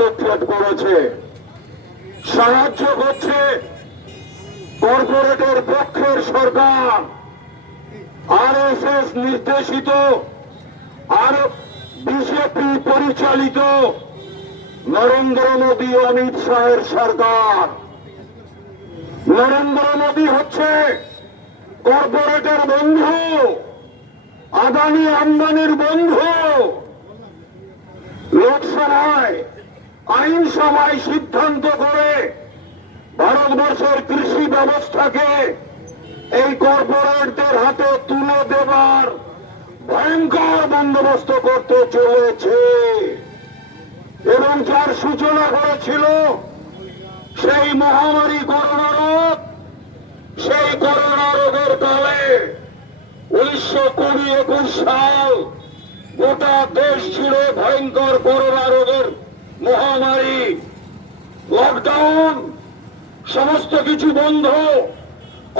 হস্তক্ষেপ করেছে, সাহায্য করছে কর্পোরেটের পক্ষের সরকার, আরএসএস নির্দেশিত আর বিজেপি পরিচালিত নরেন্দ্র মোদী অমিত শাহের সরকার। নরেন্দ্র মোদী হচ্ছে কর্পোরেটের বন্ধু, আদানি আম্বানির বন্ধু। লোকসভায় আইনসভায় সিদ্ধান্ত করে ভারতবর্ষের কৃষি ব্যবস্থাকে এই কর্পোরেটদের হাতে তুলে দেবার ভয়ঙ্কর বন্দোবস্ত করতে চলেছে এবং যার সূচনা করেছিল সেই মহামারী করোনা রোগ। সেই করোনা রোগের কালে 1920-21 সাল গোটা দেশ জুড়ে ভয়ঙ্কর করোনা রোগের মহামারী, লকডাউন, সমস্ত কিছু বন্ধ,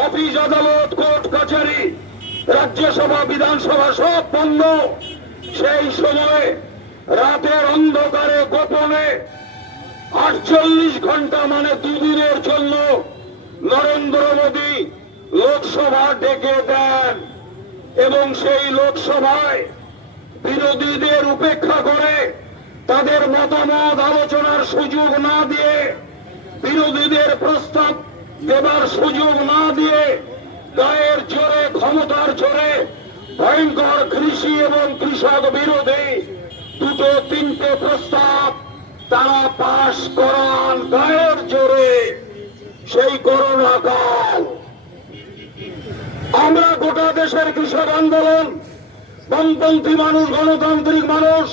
অফিস আদালত কোর্ট কাছারি রাজ্যসভা বিধানসভা সব বন্ধ। সেই সময় রাতের অন্ধকারে গোপনে 48 ঘন্টা মানে দুদিনের জন্য নরেন্দ্র মোদী লোকসভা ডেকে দেন এবং সেই লোকসভায় বিরোধীদের উপেক্ষা করে তাদের মতামত আলোচনার সুযোগ না দিয়ে, বিরোধীদের প্রস্তাব দেবার সুযোগ না দিয়ে গায়ের জোরে ক্ষমতার জোরে ভয়ঙ্কর কৃষি এবং কৃষক বিরোধী দুটো তিনটে প্রস্তাব তারা পাশ করান গায়ের জোরে। সেই করোনা কাল আমরা গোটা দেশের কৃষক আন্দোলন, বামপন্থী মানুষ, গণতান্ত্রিক মানুষ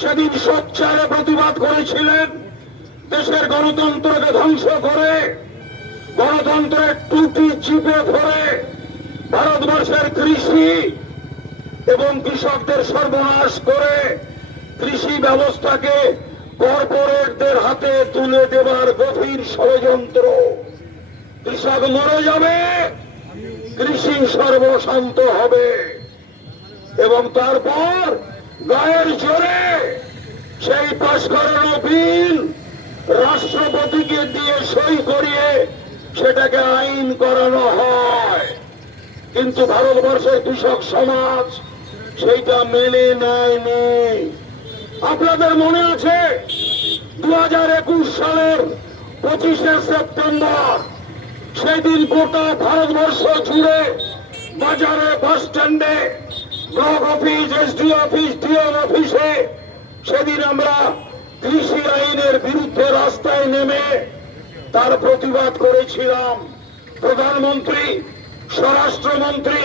সেদিন সোচ্চারে প্রতিবাদ করেছিলেন। দেশের গণতন্ত্রকে ধ্বংস করে, গণতন্ত্রের টুটি চিপে ধরে ভারতবর্ষের কৃষি এবং কৃষকদের সর্বনাশ করে কৃষি ব্যবস্থাকে কর্পোরেটদের হাতে তুলে দেবার গভীর ষড়যন্ত্র। কৃষক মরে যাবে, কৃষি সর্বশান্ত হবে এবং তারপর গায়ের জোরে সেই পাশ করানো বিল রাষ্ট্রপতিকে দিয়ে সই করিয়ে সেটাকে আইন করানো হয়। কিন্তু ভারতবর্ষের কৃষক সমাজ সেইটা মেনে নেয়নি। আপনাদের মনে আছে 2021 সালের 25শে সেপ্টেম্বর, সেদিন গোটা ভারতবর্ষ জুড়ে বাজারে, বাস স্ট্যান্ডে, block office, SD office, DM অফিসে সেদিন আমরা কৃষি আইনের বিরুদ্ধে রাস্তায় নেমে তার প্রতিবাদ করেছিলাম। প্রধানমন্ত্রী, স্বরাষ্ট্রমন্ত্রী,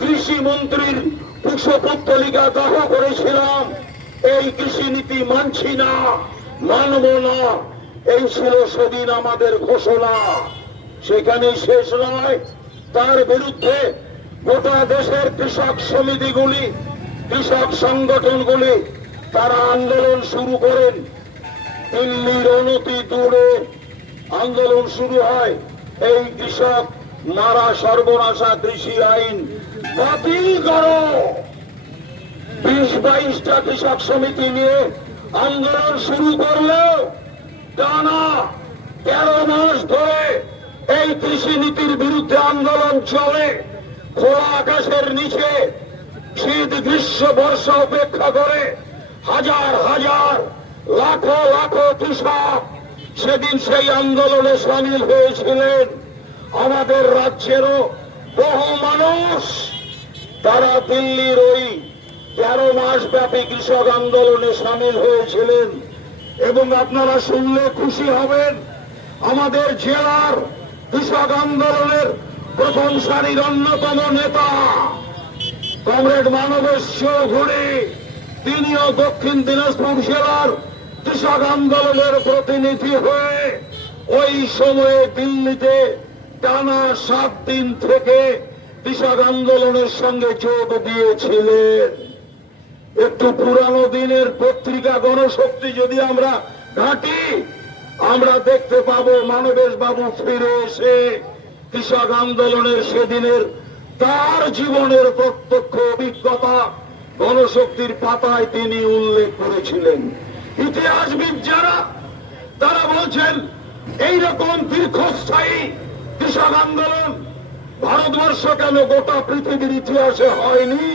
কৃষি মন্ত্রীর পুষ্পপুত্তলিকা দাহ করেছিলাম। এই কৃষি নীতি মানছি না, মানব না, এই ছিল সেদিন আমাদের ঘোষণা। সেখানে শেষ নয়, তার বিরুদ্ধে গোটা দেশের কৃষক সমিতিগুলি, কৃষক সংগঠনগুলি তারা আন্দোলন শুরু করেন। দিল্লির অনতি দূরে আন্দোলন শুরু হয়, এই কৃষক মারা সর্বনাশা কৃষি আইন বাতিল করো। 20-22টা কৃষক সমিতি নিয়ে আন্দোলন শুরু করলেও টানা 13 মাস ধরে এই কৃষি নীতির বিরুদ্ধে আন্দোলন চলে। খোলা আকাশের নিচে শীত, গ্রীষ্ম, বর্ষা উপেক্ষা করে হাজার হাজার, লাখো লাখো কৃষক সেদিন সেই আন্দোলনে সামিল হয়েছিলেন। আমাদের রাজ্যেরও বহু মানুষ তারা দিল্লির ওই 13 মাস ব্যাপী কৃষক আন্দোলনে সামিল হয়েছিলেন। এবং আপনারা শুনলে খুশি হবেন, আমাদের জেলার কৃষক আন্দোলনের প্রথম সারির অন্যতম নেতা কমরেড মানবেশ চৌধুরী, তিনিও দক্ষিণ দিনাজপুর জেলার কৃষক আন্দোলনের প্রতিনিধি হয়ে ওই সময়ে দিল্লিতে টানা 7 দিন থেকে কৃষক আন্দোলনের সঙ্গে যোগ দিয়েছিলেন। একটু পুরানো দিনের পত্রিকা গণশক্তি যদি আমরা ঘাঁটি, আমরা দেখতে পাবো মানবেশ বাবু ফিরে এসে কৃষক আন্দোলনের সেদিনের তার জীবনের প্রত্যক্ষ অভিজ্ঞতা গণশক্তির পাতায় তিনি উল্লেখ করেছিলেন। ইতিহাসবিদ যারা, তারা বলছেন এইরকম দীর্ঘস্থায়ী কৃষক আন্দোলন ভারতবর্ষ কেন গোটা পৃথিবীর ইতিহাসে হয়নি।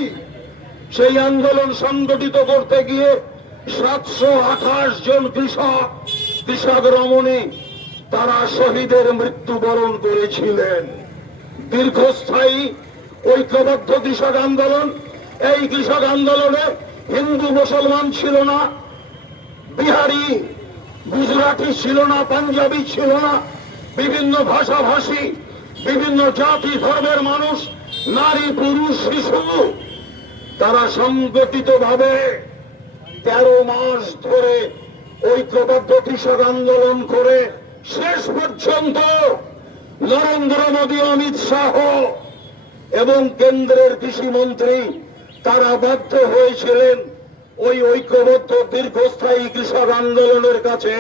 সেই আন্দোলন সংগঠিত করতে গিয়ে 728 জন কৃষক রমণী তারা শহীদের মৃত্যুবরণ করেছিলেন। দীর্ঘস্থায়ী ঐক্যবদ্ধ কৃষক আন্দোলন। এই কৃষক আন্দোলনে হিন্দু মুসলমান ছিল না, বিহারি গুজরাটি ছিল না, পাঞ্জাবি ছিল না, বিভিন্ন ভাষাভাষী, বিভিন্ন জাতি ধর্মের মানুষ, নারী পুরুষ শিশু, তারা সংগঠিত ভাবে 13 মাস ধরে ঐক্যবদ্ধ কৃষক আন্দোলন করে শেষ পর্যন্ত নরেন্দ্র মোদী, অমিত শাহ এবং কেন্দ্রের কৃষিমন্ত্রী তারা বাধ্য হয়েছিলেন ওই ঐক্যবদ্ধ দীর্ঘস্থায়ী কৃষক আন্দোলনের কাছে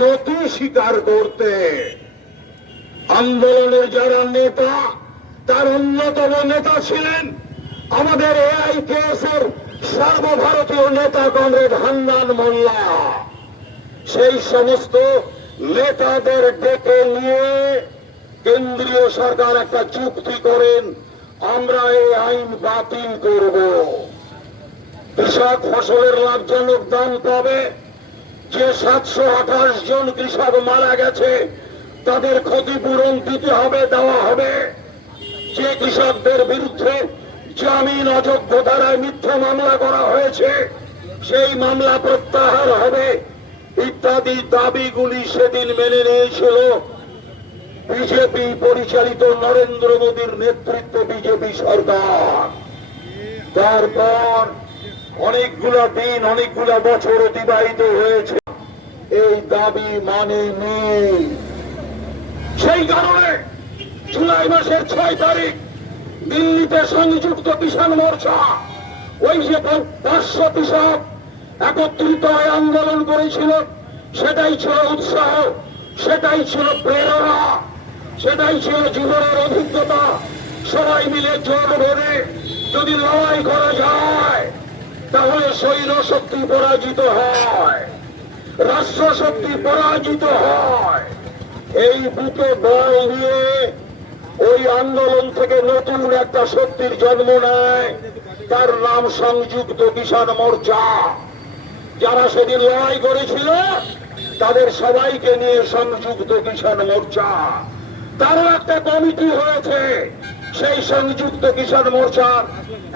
নতি স্বীকার করতে। আন্দোলনের যারা নেতা, তার অন্যতম নেতা ছিলেন আমাদের AIKS এর সর্বভারতীয় নেতা কমরেড হান্নান মোল্লা। সেই সমস্ত নেতাদের ডেকে নিয়ে কেন্দ্রীয় সরকার একটা চুক্তি করেন, আমরা এই আইন বাতিল করব। কৃষক ফসলের লাভজনক দাম পাবে। যে 728 জন কৃষক মারা গেছে তাদের ক্ষতিপূরণ দিতে হবে, দেওয়া হবে। যে কৃষকদের বিরুদ্ধে জামিন অযোগ্য ধারায় মিথ্যা মামলা করা হয়েছে সেই মামলা প্রত্যাহার হবে, ইত্যাদি দাবিগুলি সেদিন মেনে নিয়েছিল বিজেপি পরিচালিত নরেন্দ্র মোদীর নেতৃত্বে বিজেপি সরকার। তারপর অনেকগুলো দিন, অনেকগুলো বছর অতিবাহিত হয়েছে, এই দাবি মানেনি। সেই কারণে জুলাই মাসের 6 তারিখ দিল্লিতে সংযুক্ত কিষাণ মোর্চা, ওই যে 500 কৃষক একত্রিত হয়ে আন্দোলন করেছিল, সেটাই ছিল উৎসাহ, সেটাই ছিল প্রেরণা, সেটাই ছিল জীবনের অভিজ্ঞতা। সবাই মিলে জোর ধরে যদি লড়াই করা যায় তাহলে সৈন্য শক্তি পরাজিত হয়, রাষ্ট্র শক্তি পরাজিত হয়। এই বুকে বল নিয়ে ওই আন্দোলন থেকে নতুন একটা শক্তির জন্ম নেয়, তার নাম সংযুক্ত কিষাণ মোর্চা। যারা সেদিন লড়াই করেছিল তাদের সবাইকে নিয়ে সংযুক্ত কিষাণ মোর্চা, তারও একটা কমিটি হয়েছে। সেই সংযুক্ত কিষাণ মোর্চার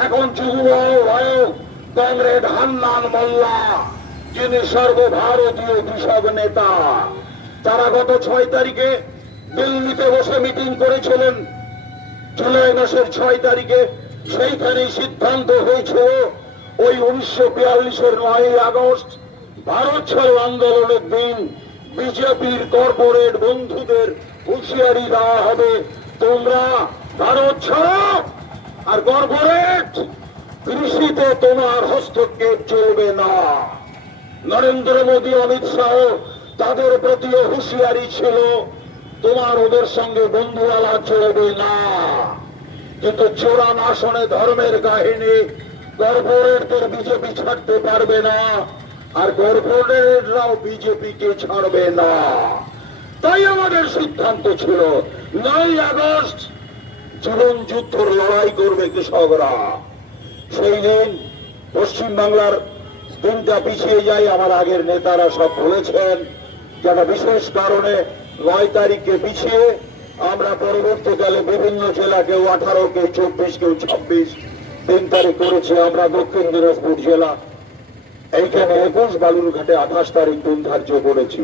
এখন যুগ্ম আহ্বায়ক কমরেড হান্নান মোল্লা, যিনি সর্বভারতীয় কৃষক নেতা। তারা গত 6 তারিখে দিল্লিতে বসে মিটিং করেছিলেন। জুলাই মাসের 6 তারিখে সেইখানেই সিদ্ধান্ত হয়েছিল ওই 1942-এর 9 আগস্ট ভারত ছাড়ো আন্দোলনের দিন বিজেপির কর্পোরেট বন্ধুদের হুঁশিয়ারি দেওয়া হবে, তোমরা ভারত ছাড়ো, আর কর্পোরেট কৃষিতে তোমার হস্তক্ষেপ চলবে না। নরেন্দ্র মোদী, অমিত শাহ তাদের প্রতিও হুঁশিয়ারি ছিল, তোমার ওদের সঙ্গে বন্ধুওয়ালা চলবে না। কিন্তু চোরান আসনে ধর্মের কাহিনী কর্পোরেটদের বিজেপি ছাড়তে পারবে না, আর কর্পোরেটরাও বিজেপিকে ছাড়বে না। তাই আমাদের সিদ্ধান্ত ছিল 9 আগস্ট জীবন যুদ্ধের লড়াই করবে কৃষকরা। সেই দিন পশ্চিমবাংলার দিনটা পিছিয়ে যায়, আমার আগের নেতারা সব বলেছেন, যেটা বিশেষ কারণে 9 তারিখকে পিছিয়ে আমরা পরবর্তীকালে বিভিন্ন জেলা, কেউ 18, কেউ 24, কেউ 26 3 তারিখ করেছে। আমরা দক্ষিণ দিনাজপুর জেলা এইখানে 21, বালুরঘাটে 28 তারিখ দিন ধার্য করেছি।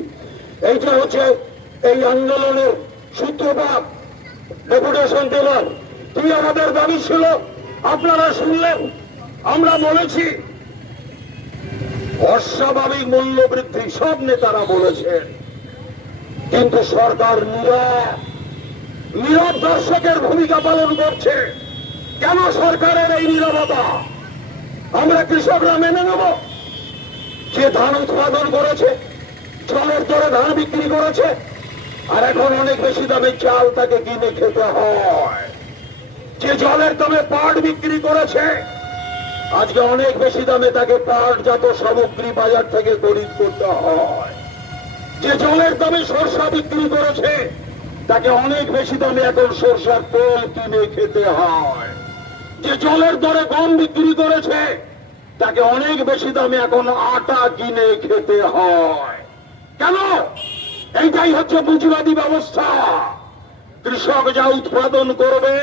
এইটা হচ্ছে এই আন্দোলনের সূত্রপাত। ডেপুটেশন দেওয়ার কি আমাদের দাবি ছিল আপনারা শুনলেন। আমরা বলেছি অস্বাভাবিক মূল্য বৃদ্ধি, সব নেতারা বলেছেন, কিন্তু সরকার নীরব দর্শকের ভূমিকা পালন করছে। কেন সরকারের এই নীরবতা? আমরা কৃষকরা মেনে নেব? যে ধান উৎপাদন করেছে, জলের দরে ধান বিক্রি করেছে, আর এখন অনেক বেশি দামে চাল তাকে কিনে খেতে হয়। যে জলের দামে পাট বিক্রি করেছে, আজকে অনেক বেশি দামে তাকে পাটজাত সামগ্রী বাজার থেকে খরিদ করতে হয়। যে জলের দামে সরষা বিক্রি করেছে তাকে অনেক বেশি দামে এখন সরষার তেল কিনে খেতে হয়। যে জলের দরে গম বিক্রি করেছে তাকে অনেক বেশি দামে এখন আটা কিনে খেতে হয়। কেন? এইটাই হচ্ছে পুঁজিবাদী ব্যবস্থা। কৃষক যা উৎপাদন করবে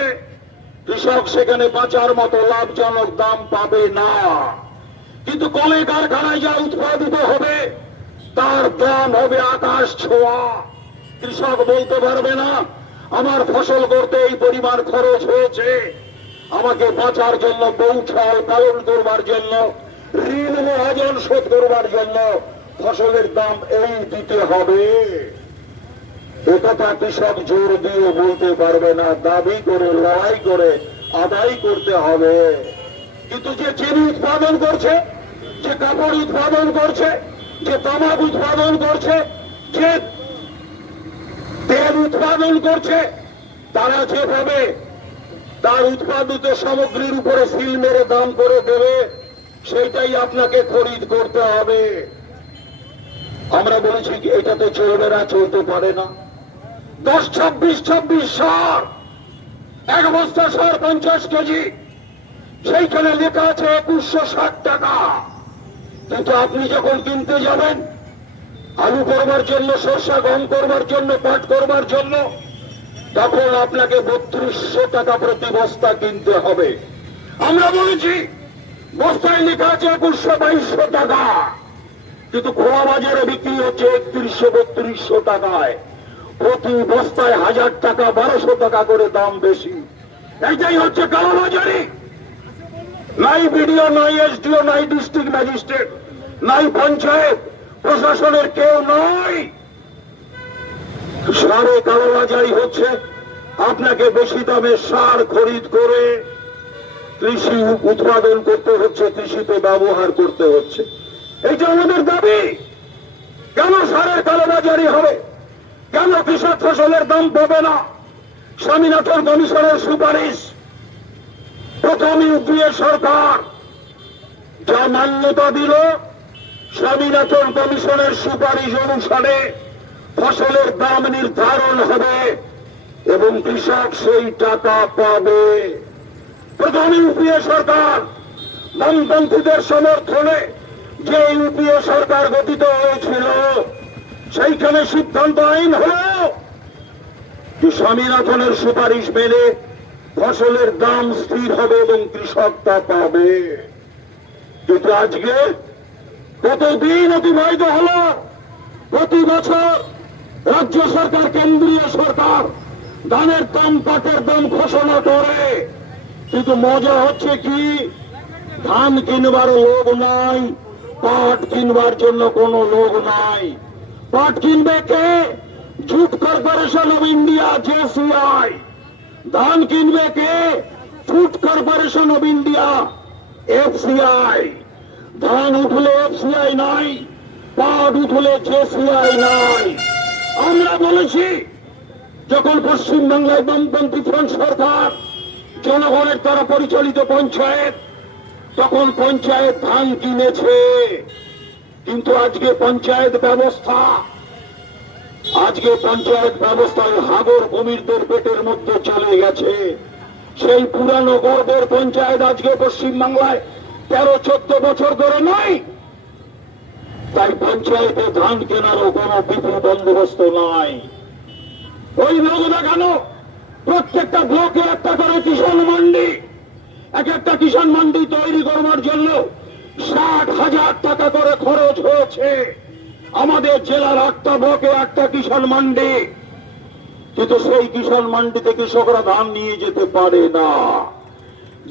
কৃষক সেখানে বাঁচার মতো লাভজনক দাম পাবে না, কিন্তু কলে কারখানায় যা উৎপাদিত হবে তার দাম হবে আকাশ ছোঁয়া। কৃষক বলতে পারবে না আমার ফসল করতে এই পরিমাণ খরচ হয়েছে, আমাকে বাঁচার জন্য, বৌছাল পালন করবার জন্য, ঋণ মহাজন শোধ করবার জন্য ফসলের দাম এই দিতে হবে। একথা কৃষক জোর দিয়ে বলতে পারবে না, দাবি করে লড়াই করে আদায় করতে হবে। কিন্তু যে চিনি উৎপাদন করছে, যে কাপড় উৎপাদন করছে, যে তামাক উৎপাদন করছে, যে তেল উৎপাদন করছে, তারা যেভাবে তার উৎপাদিত সামগ্রীর উপরে সিল মেরে দাম করে দেবে সেইটাই আপনাকে খরিদ করতে হবে। আমরা বলেছি এটা তো চলবে না, চলতে পারে না। 10-26 সার, এক বস্তা সার 50 কেজি, সেইখানে লেখা আছে 2160 টাকা। কিন্তু আপনি যখন কিনতে যাবেন আলু করবার জন্য, সরষা গম করবার জন্য, পাট করবার জন্য, তখন আপনাকে 3200 টাকা প্রতি বস্তা কিনতে হবে। আমরা বলেছি বস্তায় লেখা আছে 2100-2200 টাকা, কিন্তু খোলা বাজারে বিক্রি হচ্ছে 3100-3200 টাকায়। প্রতি বস্তায় 1000 টাকা 1200 টাকা করে দাম বেশি। এইটাই হচ্ছে কালোবাজারি। নাই বিডিও, নাই এসডিও, নাই ডিস্ট্রিক্ট ম্যাজিস্ট্রেট, নাই পঞ্চায়েত প্রশাসনের কেউ নয়। সারে কালোবাজারি হচ্ছে আপনাকে বেশি দামে সার খরিদ করে কৃষি উৎপাদন করতে হচ্ছে, কৃষিতে ব্যবহার করতে হচ্ছে। এইটা আমাদের দাবি। কেন সারের কালোবাজারি হবে? কেন কৃষক ফসলের দাম পাবে না? স্বামীনাথন কমিশনের সুপারিশ প্রথম ইউপিএ সরকার যা মান্যতা দিল, স্বামীনাথন কমিশনের সুপারিশ অনুসারে ফসলের দাম নির্ধারণ হবে এবং কৃষক সেই টাকা পাবে। প্রথম ইউপিএ সরকার বামপন্থীদের সমর্থনে যে ইউপিএ সরকার গঠিত হয়েছিল সেইখানে সিদ্ধান্ত আইন হল যে স্বামীনাথনের সুপারিশ মেনে ফসলের দাম স্থির হবে এবং কৃষক তা পাবে। কিন্তু আজকে কতদিন অতিবাহিত হল, প্রতি বছর রাজ্য সরকার, কেন্দ্রীয় সরকার ধানের দাম, পাটের দাম ঘোষণা করে, কিন্তু মজা হচ্ছে কি ধান কিনবার লোক নাই, পাট কিনবার জন্য কোনো লোক নাই। পাট কিনবে কে? Jute corporation of India, JCI. ধান কিনবে কে? Food corporation of India, FCI. ধান উঠলে এফসিআই নাই, পাট উঠলে জেসিআই নাই। আমরা বলেছি যখন পশ্চিমবাংলায় বামপন্থী ফ্রন্ট সরকার, জনগণের দ্বারা পরিচালিত পঞ্চায়েত, তখন পঞ্চায়েত ধান কিনেছে। কিন্তু আজকে পঞ্চায়েত ব্যবস্থায় হাগর কুমিরদের পেটের মধ্যে চলে গেছে। সেই পুরানো গর্বের পঞ্চায়েত আজকে পশ্চিমবাংলায় 13-14 বছর ধরে নাই। তাই পঞ্চায়েতে ধান কেনারও কোনো বিধি বন্দোবস্ত নাই। ওই লোক দেখানো প্রত্যেকটা ব্লকে একটা করে কিষাণ মান্ডি, এক একটা কিষাণ মান্ডি তৈরি করবার জন্য 60,000 টাকা করে খরচ হয়েছে। আমাদের জেলার 8টা ব্লকে 1টা কিষাণ মান্ডি, কিন্তু সেই কিষাণ মান্ডিতে কৃষকরা ধান নিয়ে যেতে পারে না।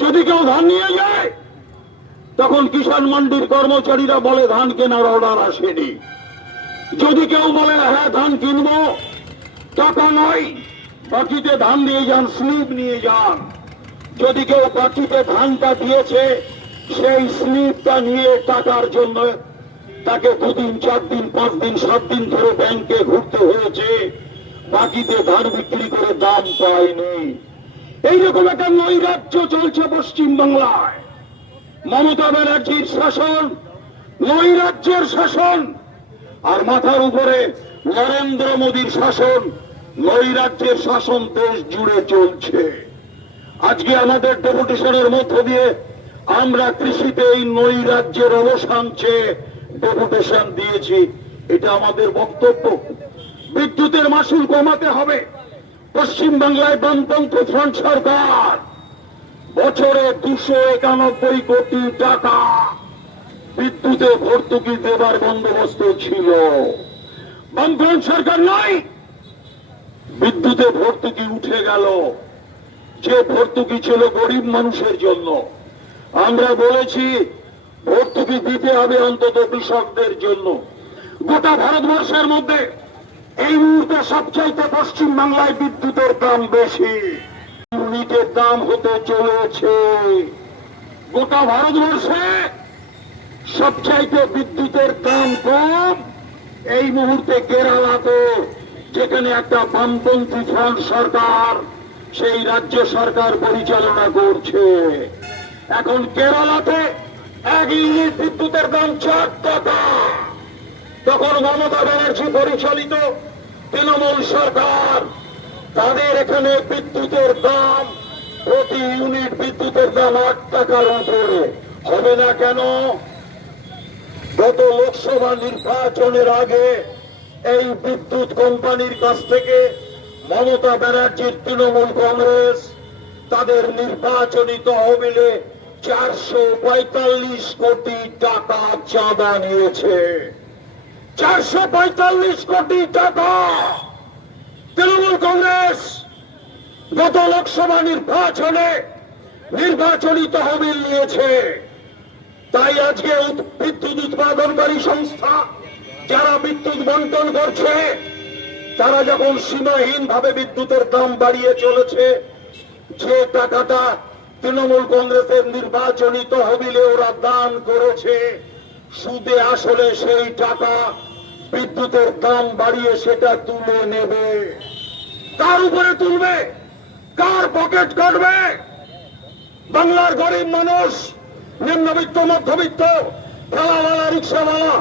যদি কেউ ধান নিয়ে যায় তখন কিষাণ মান্ডির কর্মচারীরা বলে ধান কেনার অর্ডার আসেনি। যদি কেউ বলে হ্যাঁ ধান কিনবো, টাকা নয়, বাকিতে ধান নিয়ে যান, স্লিপ নিয়ে যান। যদি কেউ বাকিতে ধানটা দিয়েছে সেই স্লিপটা নিয়ে টাকার জন্য তাকে 2 দিন, 4 দিন, 5 দিন, 7 দিন ধরে ব্যাংকে ঘুরতে হয়েছে, বাকিতে ধান বিক্রি করে দাম পায়নি। এইরকম একটা নৈরাজ্য চলছে পশ্চিম বাংলায়। মমতা ব্যানার্জির শাসন নৈরাজ্যের শাসন, আর মাথার উপরে নরেন্দ্র মোদীর শাসন, নৈরাজ্যের শাসন দেশ জুড়ে চলছে। আজকে আমাদের ডেপুটেশনের মধ্য দিয়ে আমরা কৃষিতে এই নৈরাজ্যের অবসান চেয়ে ডেপুটেশন দিয়েছি। এটা আমাদের বক্তব্য। বিদ্যুতের মাসুল কমাতে হবে। পশ্চিমবাংলায় বামপন্থী ফ্রন্ট সরকার বছরে 291 কোটি টাকা বিদ্যুতে ভর্তুকি দেবার বন্দোবস্ত ছিল। বামফ্রন্ট সরকার নয়, বিদ্যুতে ভর্তুকি উঠে গেল। যে ভর্তুকি ছিল গরিব মানুষের জন্য, আমরা বলেছি ভর্তুকি দিতে হবে অন্তত কৃষকদের জন্য। গোটা ভারতবর্ষের মধ্যে এই মুহূর্তে সবচাইতে পশ্চিম বাংলায় বিদ্যুতের দাম বেশি, ইউনিটের দাম হতে চলেছে। গোটা ভারতবর্ষে সবচাইতে বিদ্যুতের দাম কম এই মুহূর্তে কেরালাতে, যেখানে একটা বামপন্থী ফ্রন্ট সরকার সেই রাজ্য সরকার পরিচালনা করছে। এখন কেরালাতে 1 ইউনিট বিদ্যুতের দাম 4 টাকা। তখন মমতা ব্যানার্জি পরিচালিত তৃণমূল সরকার, তাদের এখানে বিদ্যুতের দাম প্রতি ইউনিট বিদ্যুতের দাম 8 টাকার উপরে হবে না কেন? গত লোকসভা নির্বাচনের আগে এই বিদ্যুৎ কোম্পানির কাছ থেকে মমতা ব্যানার্জির তৃণমূল কংগ্রেস তাদের নির্বাচনী তহবিলে 445 কোটি টাকা চাঁদা নিয়েছে। 445 কোটি টাকা তৃণমূল কংগ্রেস গত লোকসভা নির্বাচনে নির্বাচনী তহবিল নিয়েছে। তাই আজকে বিদ্যুৎ উৎপাদনকারী সংস্থা যারা বিদ্যুৎ বন্টন করছে, তারা যখন সীমাহীন ভাবে বিদ্যুতের দাম বাড়িয়ে চলেছে, যে টাকাটা তৃণমূল কংগ্রেসের নির্বাচনী তহবিলে ওরা দান করেছে, সুদে আসলে সেই টাকা বিদ্যুতের দাম বাড়িয়ে সেটা তুলে নেবে। কার উপরে তুলবে? কার পকেট কাটবে? বাংলার গরিব মানুষ, নিম্নবিত্ত, মধ্যবিত্ত, ঠেলাওয়ালা, রিক্সাওয়ালা,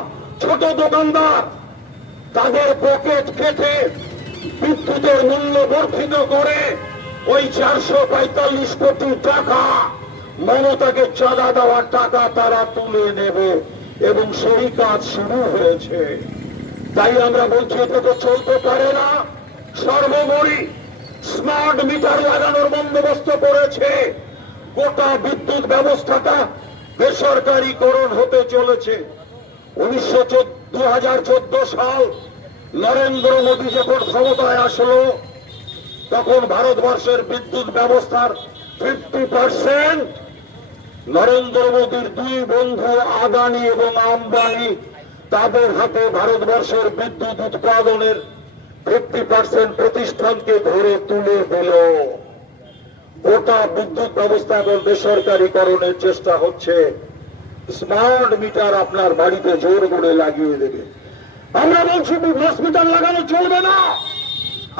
ছোট দোকানদার, তাদের পকেট কেটে বিদ্যুতের মূল্য বর্ধিত করে ওই 445 কোটি টাকা মমতাকে চাঁদা দেওয়ার টাকা তারা তুলে নেবে, এবং সেই কাজ শুরু হয়েছে। তাই আমরা বলছি এটা তো চলতে পারে না। সর্বোপরি স্মার্ট মিটার লাগানোর বন্দোবস্ত করেছে। গোটা বিদ্যুৎ ব্যবস্থাটা বেসরকারীকরণ হতে চলেছে। 2014 সাল নরেন্দ্র মোদী যখন ক্ষমতায় আসলো, তখন ভারতবর্ষের বিদ্যুৎ ব্যবস্থার 50% নরেন্দ্র মোদীর 2 বন্ধু আদানি এবং আম্বানি, তাদের হাতে ভারতবর্ষের বিদ্যুৎ উৎপাদনের 50% প্রতিষ্ঠানকে ধরে তুলে দিল। গোটা বিদ্যুৎ ব্যবস্থা এবং বেসরকারীকরণের চেষ্টা হচ্ছে। স্মার্ট মিটার আপনার বাড়িতে জোর করে লাগিয়ে দেবে। আমরা বলছি মাস মিটার লাগানো চলবে না,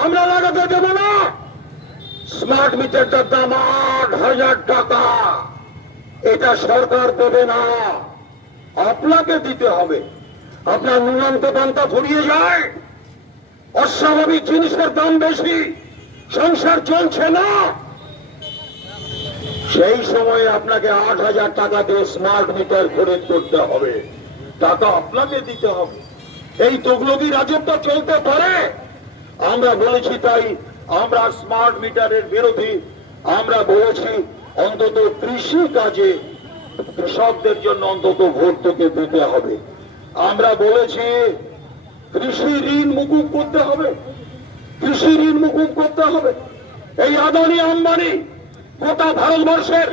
আমরা লাগাতে দেব না। স্মার্ট মিটারটার দাম 8,000 টাকা। এটা সরকার দেবে না, আপনাকে দিতে হবে। আপনার নুনান্ত পান্তা ফুরিয়ে যায়, অস্বাভাবিক জিনিসের দাম বেশি, সংসার চলছে না, সেই সময়ে আপনাকে 8,000 টাকা দিয়ে স্মার্ট মিটার খরিদ করতে হবে। টাকা আপনাকে দিতে হবে। এই তুগলকি রাজত্ব চলতে পারে? আমরা বলেছি, তাই আমরা স্মার্ট মিটারের বিরোধী। আমরা বলেছি অন্তত কৃষি কাজে কৃষকদের জন্য অন্তত ভর্তুকি দিতে হবে। আমরা বলেছি কৃষি ঋণ মুকুব করতে হবে, কৃষি ঋণ মুকুব করতে হবে। এই আদানি আম্বানি গোটা ভারতবর্ষের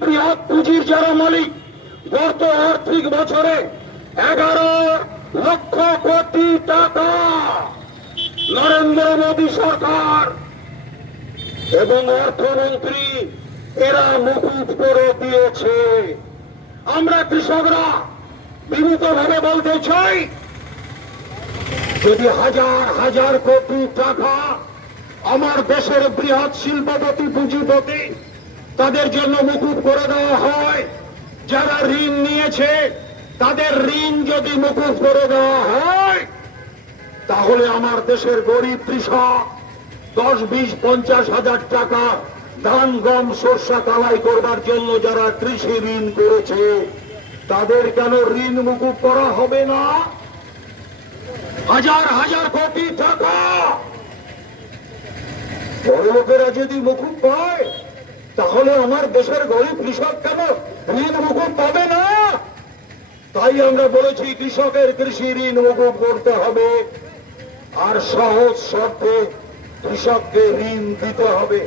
বৃহৎ পুঁজির যারা মালিক, গত আর্থিক বছরে 11 লক্ষ কোটি টাকা নরেন্দ্র মোদী সরকার এবং অর্থমন্ত্রী এরা মুকুব করে দিয়েছে। আমরা কৃষকরা বিনীতভাবে বলতে চাই, যদি হাজার হাজার কোটি টাকা আমার দেশের বৃহৎ শিল্পপতি, পুঁজিপতি তাদের জন্য মুকুব করে দেওয়া হয়, যারা ঋণ নিয়েছে তাদের ঋণ যদি মুকুব করে দেওয়া হয়, তাহলে আমার দেশের গরিব কৃষক 10-20-50 হাজার টাকা ধান গম সরষা কামাই করবার জন্য যারা কৃষি ঋণ করেছে, তাদের কেন ঋণ মুকুব করা হবে না? হাজার হাজার কোটি টাকা বড় লোকেরা যদি মুকুব পায়, তাহলে আমার দেশের গরিব কৃষক কেন ঋণ মুকুব পাবে না? তাই আমরা বলেছি কৃষকের কৃষি ঋণ মুকুব করতে হবে, আর সহজ শর্তে কৃষককে ঋণ দিতে হবে।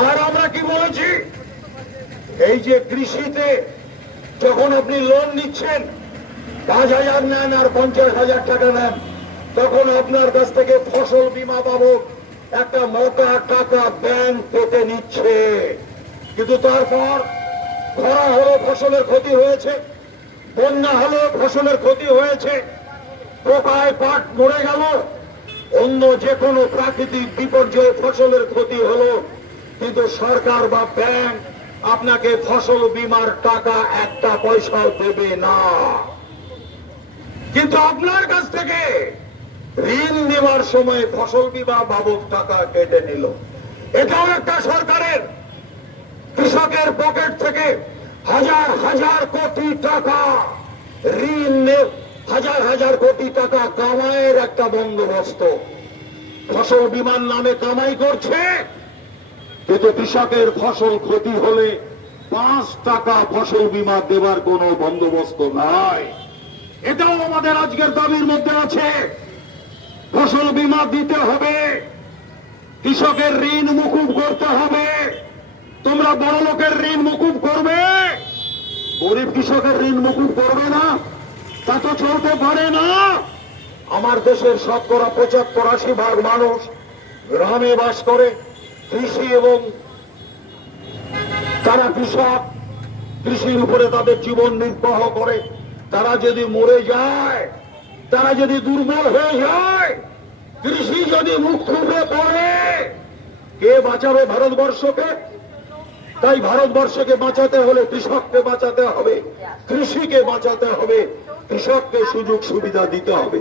আর আমরা কি বলেছি, এই যে কৃষিতে যখন আপনি লোন নিচ্ছেন, 5,000 নেন আর 50,000 টাকা নেন, তখন আপনার কাছ থেকে ফসল বীমা বাবদ একটা মোটা টাকা ব্যাংক কেটে নিচ্ছে। কিন্তু তারপর খরা হলো, ফসলের ক্ষতি হয়েছে, বন্যা হলো, ফসলের ক্ষতি হয়েছে, পোকায় পাট মরে গেল, অন্য যে কোনো প্রাকৃতিক বিপর্যয়ে ফসলের ক্ষতি হলো, কিন্তু সরকার বা ব্যাংক আপনাকে ফসল বীমার টাকা একটা পয়সাও দেবে না। কিন্তু আপনার কাছ থেকে ঋণ নেওয়ার সময় ফসল বীমা বাবদ টাকা কেটে নিল। এটাও একটা সরকারের কৃষকের পকেট থেকে হাজার হাজার কোটি টাকা ঋণ, হাজার হাজার কোটি টাকা কামাইয়ের একটা বন্দোবস্ত। ফসল বীমার নামে কামাই করছে, কিন্তু কৃষকের ফসল ক্ষতি হলে 5 টাকা ফসল বীমা দেবার কোনো বন্দোবস্ত নাই। এটাও আমাদের আজকের দাবির মধ্যে আছে। ফসল বীমা দিতে হবে, কৃষকের ঋণ মুকুব করতে হবে। তোমরা বড় লোকের ঋণ মুকুব করবে, গরিব কৃষকের ঋণ মুকুব করবে না, তা তো চলতে পারে না। আমার দেশের 75-80% মানুষ গ্রামে বাস করে, কৃষি এবং তারা কৃষক, কৃষির উপরে তাদের জীবন নির্বাহ করে। তারা যদি মরে যায়, তারা যদি দুর্বল হয়ে যায়, কৃষি যদি মুখ থুবড়ে পড়ে, কে বাঁচাবে ভারতবর্ষকে? তাই ভারতবর্ষকে বাঁচাতে হলে কৃষককে বাঁচাতে হবে, কৃষিকে বাঁচাতে হবে, কৃষককে সুযোগ সুবিধা দিতে হবে।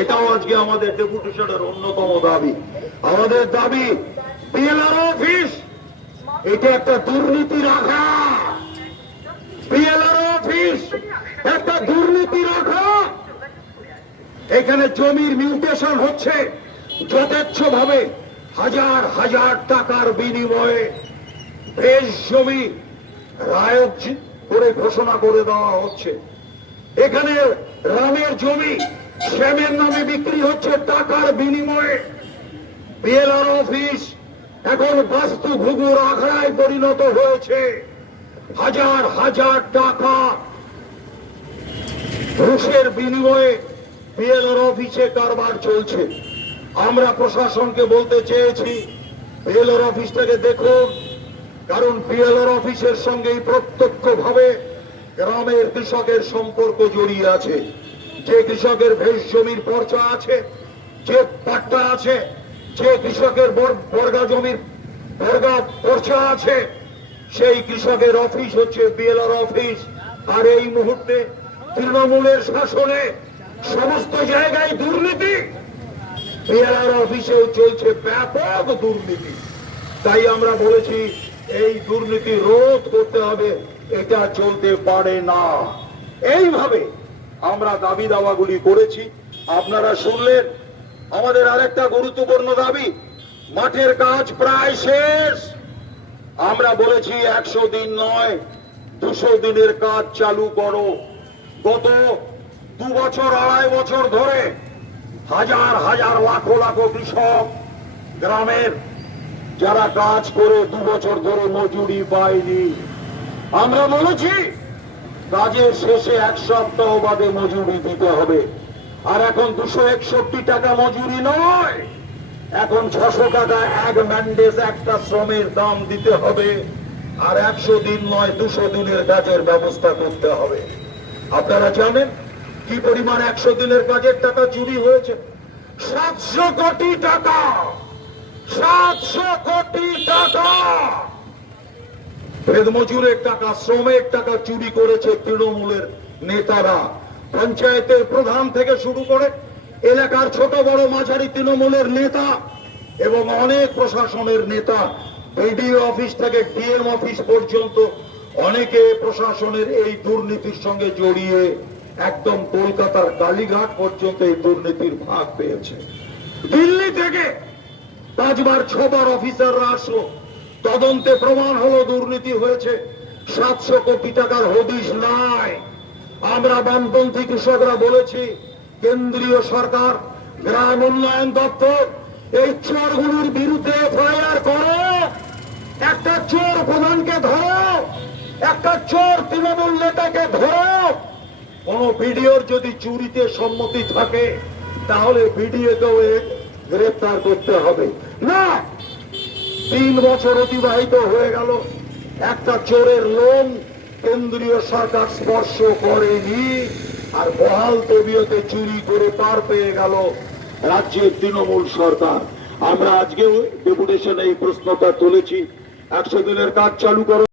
এটাও আজকে আমাদের ডেপুটেশনের অন্যতম দাবি। আমাদের দাবি বিএলআর অফিস, এটা একটা দুর্নীতি রাখা, বিএলআর অফিস একটা দুর্নীতি রাখা। এখানে জমির মিউটেশন হচ্ছে যথেচ্ছ ভাবে, হাজার হাজার টাকার বিনিময়ে বেশ জমি রায়ত করে ঘোষণা করে দেওয়া হচ্ছে। এখানে রামের জমি শ্যামের নামে বিক্রি হচ্ছে টাকার বিনিময়ে। বিএলআর অফিস এখন বাস্তু ঘুঘুর আখড়ায় পরিণত হয়েছে। হাজার হাজার টাকা ঘুষের বিনিময়ে বিএলআর অফিসে কারবার চলছে। আমরা প্রশাসনকে বলতে চেয়েছি, বিএলআর অফিসটাকে দেখুন, কারণ বিএলআর অফিসের সঙ্গেই প্রত্যক্ষভাবে গ্রামের কৃষকের সম্পর্ক জড়িয়ে আছে। যে কৃষকের ভেষ জমির পর্চা আছে, যে পাট্টা আছে, যে কৃষকের বর্গা জমির বর্গা পর্চা আছে, সেই কৃষকের অফিস হচ্ছে বিএলআর অফিস। আর এই মুহূর্তে তৃণমূলের শাসনে সমস্ত জায়গায় দুর্নীতি, বিএলআর অফিসেও চলছে ব্যাপক দুর্নীতি। তাই আমরা বলেছি এই দুর্নীতি রোধ করতে হবে, এটা চলতে পারে না। এইভাবে আমরা দাবি দাওয়াগুলি করেছি, আপনারা শুনলেন। আমাদের আরেকটা গুরুত্বপূর্ণ দাবি, মাঠের কাজ প্রায় শেষ। আমরা বলেছি 100 দিন নয়, 200 দিনের কাজ চালু করো। গত 2 বছর 2.5 বছর ধরে হাজার হাজার লাখো লাখো কৃষক গ্রামের যারা কাজ করে 2 বছর ধরে মজুরি পায়নি। আমরা বলেছি কাজের শেষে 1 সপ্তাহ বাদে মজুরি দিতে হবে। আর এখন 261 টাকা মজুরি নয়, এখন 600 টাকা এক ম্যান্ডেজ, একটা শ্রমের দাম দিতে হবে। আর 100 দিন নয়, 200 দিনের কাজের ব্যবস্থা করতে হবে। আপনারা জানেন কি পরিমাণ 100 দিনের কাজের টাকা চুরি হয়েছে? 700 কোটি টাকা, 700 কোটি টাকা। ভেদমজুরের টাকা, শ্রমের টাকা চুরি করেছে তৃণমূলের নেতারা। পঞ্চায়েতের প্রধান থেকে শুরু করে এলাকার ছোট বড় মাঝারি তৃণমূলের নেতা এবং অনেক প্রশাসনের নেতা, বিডিও অফিস থেকে ডিএম অফিস পর্যন্ত অনেকে প্রশাসনের এই দুর্নীতির সঙ্গে জড়িয়ে একদম কলকাতার কালীঘাট পর্যন্ত এই দুর্নীতির ভাগ পেয়েছে। দিল্লি থেকে 5 বার 6 বার অফিসাররা আসলো, তদন্তে প্রমাণ হলো দুর্নীতি হয়েছে। 700 কোটি টাকার হদিশ নাই। আমরা বামপন্থী কৃষকরা বলেছি, কেন্দ্রীয় সরকার, গ্রাম উন্নয়ন দপ্তর এই চোরগুলির বিরুদ্ধে এফআইআর করো, একটা চোর প্রধানকে ধরো, একটা চোর তৃণমূল নেতাকে ধরো। কোন বিডিওর যদি চুরিতে সম্মতি থাকে তাহলে বিডিওকেও গ্রেফতার করতে হবে। না, 3 বছর অতিবাহিত হয়ে গেল, একটা চোরের লোন কেন্দ্রীয় সরকার স্পর্শ করেনি, আর বহাল তবিয়তে চুরি করে পার পেয়ে গেল রাজ্যের তৃণমূল সরকার। আমরা আজকেও ডেপুটেশনে এই প্রশ্নটা তুলেছি, 100 দিনের কাজ চালু করো।